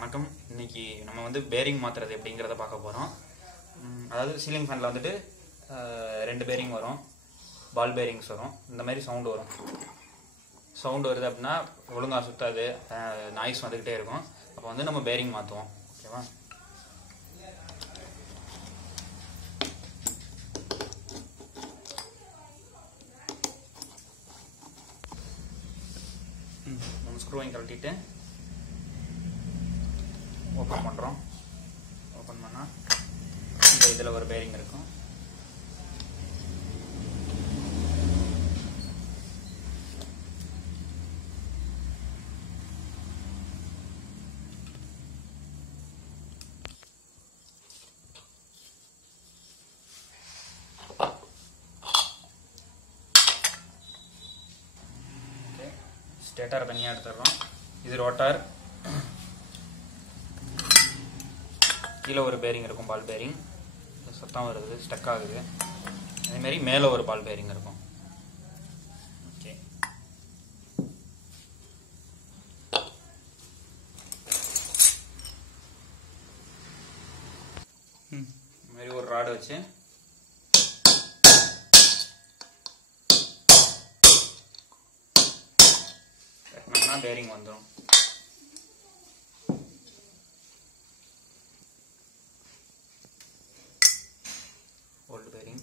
வணக்கம். இன்னைக்கு நம்ம வந்து பேரிங் மாத்துறது எப்படிங்கிறத பார்க்க போகிறோம். அதாவது சீலிங் ஃபேனில் வந்துட்டு 2 பேரிங் வரும், பால் பேரிங்ஸ் வரும். இந்த மாதிரி சவுண்டு வரும். சவுண்டு வருது அப்படின்னா ஒழுங்காக சுத்தாது, நாய்ஸ் வந்துக்கிட்டே இருக்கும். அப்போ வந்து நம்ம பேரிங் மாற்றுவோம். ஓகேவா? நம்ம ஸ்க்ரூவையும் கழட்டிட்டு ஓப்பன் பண்ணுறோம். ஓப்பன் பண்ணால் இந்த இதில் ஒரு பேரிங் இருக்கும். ஸ்டேட்டார் தனியாக எடுத்துடுறோம். இது ரோட்டார். கீழே ஒரு பேரிங் இருக்கும், பால் பேரிங். சத்தம் வருது, ஸ்டக் ஆகுது. அதேமாரி மேலே ஒரு பால் பேரிங் இருக்கும். ஓகே, இந்த மாதிரி ஒரு ராடு வச்சு பேரிங் வந்துடும். Old bearing.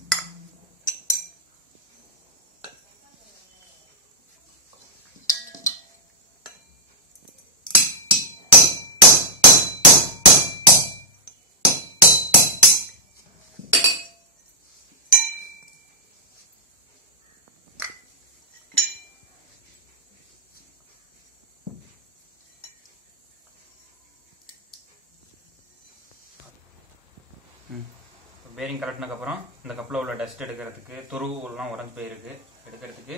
பேரிங் கலட்டினதுக்கப்புறம் இந்த கப்பில் உள்ள டஸ்ட் எடுக்கிறதுக்கு, துருவுலாம் உடஞ்சி போயிருக்கு, எடுக்கிறதுக்கு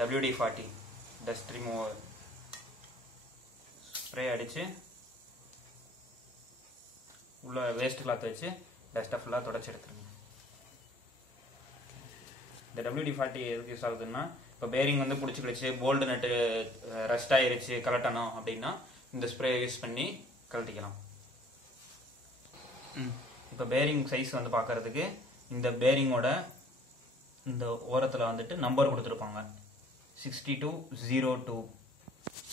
WD-40 டஸ்ட் ரிமூவர் ஸ்ப்ரே அடித்து உள்ள வேஸ்ட் கிளாத் வச்சு டஸ்ட்டை ஃபுல்லாக தொடச்சி எடுத்துருங்க. இந்த WD-40 எதுக்கு யூஸ் ஆகுதுன்னா, இப்போ பேரிங் வந்து பிடிச்சிக்கிடுச்சு, போல்டு நட்டு ரஸ்ட் ஆயிருச்சு, கலட்டணும் அப்படின்னா இந்த ஸ்ப்ரே யூஸ் பண்ணி கழட்டிக்கலாம். இப்போ பேரிங் சைஸ் வந்து பார்க்கறதுக்கு இந்த பேரிங்கோட இந்த ஓரத்தில் வந்துட்டு நம்பர் கொடுத்துருப்பாங்க, 6202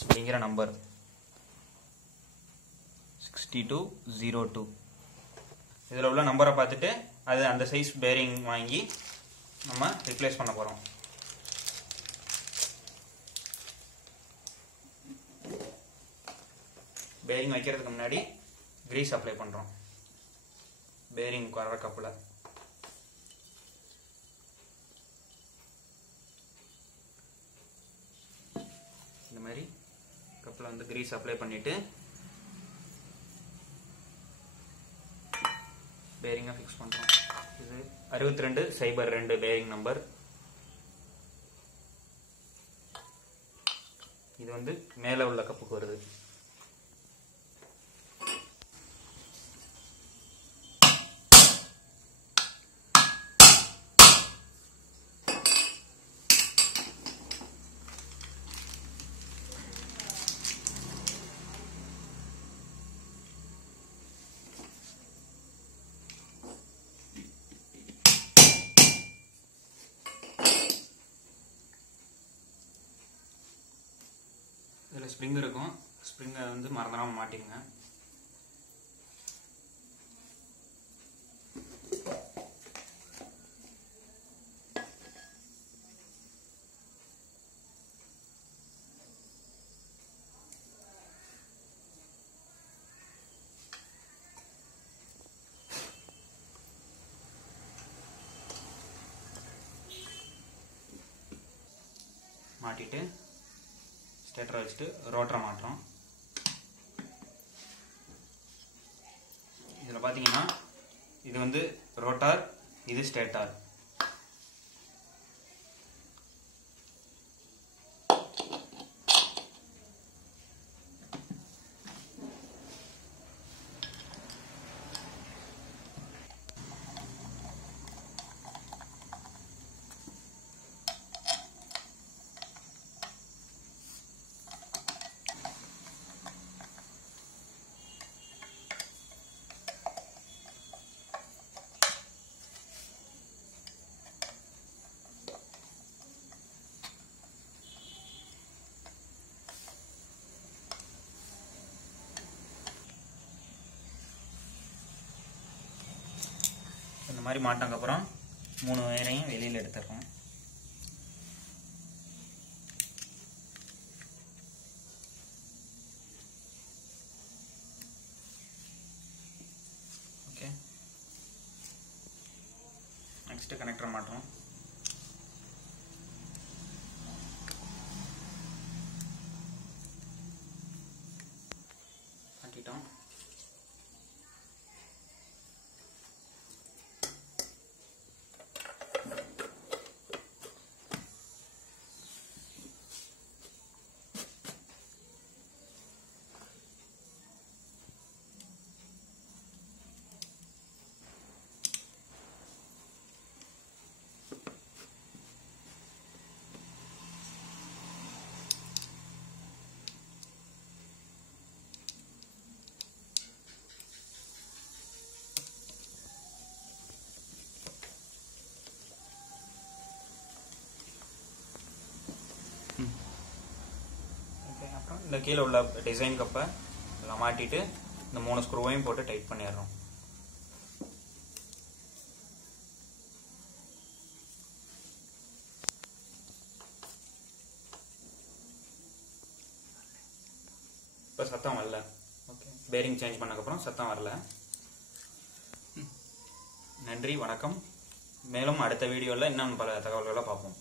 அப்படிங்கிற நம்பர். 6202 இதில் உள்ள நம்பரை பார்த்துட்டு அது அந்த சைஸ் பேரிங் வாங்கி நம்ம ரிப்ளேஸ் பண்ண போகிறோம். பேரிங் வைக்கிறதுக்கு முன்னாடி கிரீஸ் அப்ளை பண்ணுறோம் பேரிங் வர்ற கப்பில். இந்த மாதிரி கப்பில் வந்து கிரீஸ் அப்ளை பண்ணிட்டு பேரிங்கை ஃபிக்ஸ் பண்ணுறோம். இது 6202 பேரிங் நம்பர். இது வந்து மேலே உள்ள கப்புக்கு வருது. இதில் ஸ்ப்ரிங் இருக்கும், ஸ்ப்ரிங்கை வந்து மறந்துடாமல் மாட்டிங்க. மாட்டிட்டு ஸ்டேட்டரை வச்சுட்டு ரோட்டரை மாட்டுறோம். இதில் பார்த்தீங்கன்னா இது வந்து ரோட்டார், இது ஸ்டேட்டார். மாதிரி மாட்டினதுக்கப்புறம் 3 வயரையும் வெளியில் எடுத்துடுறோம். ஓகே, நெக்ஸ்ட்டு கனெக்டர் மாட்டுறோம். மாட்டிட்டோம். அப்புறம் இந்த கீழே உள்ள டிசைன் கப்பை எல்லாம் மாட்டிட்டு இந்த 3 ஸ்க்ரூவையும் போட்டு டைட் பண்ணிடுறோம். இப்போ சத்தம் வரல. ஓகே, பேரிங் சேஞ்ச் பண்ணக்கப்புறம் சத்தம் வரல. நன்றி, வணக்கம். மேலும் அடுத்த வீடியோவில் இன்னும் பல தகவல்களை பார்ப்போம்.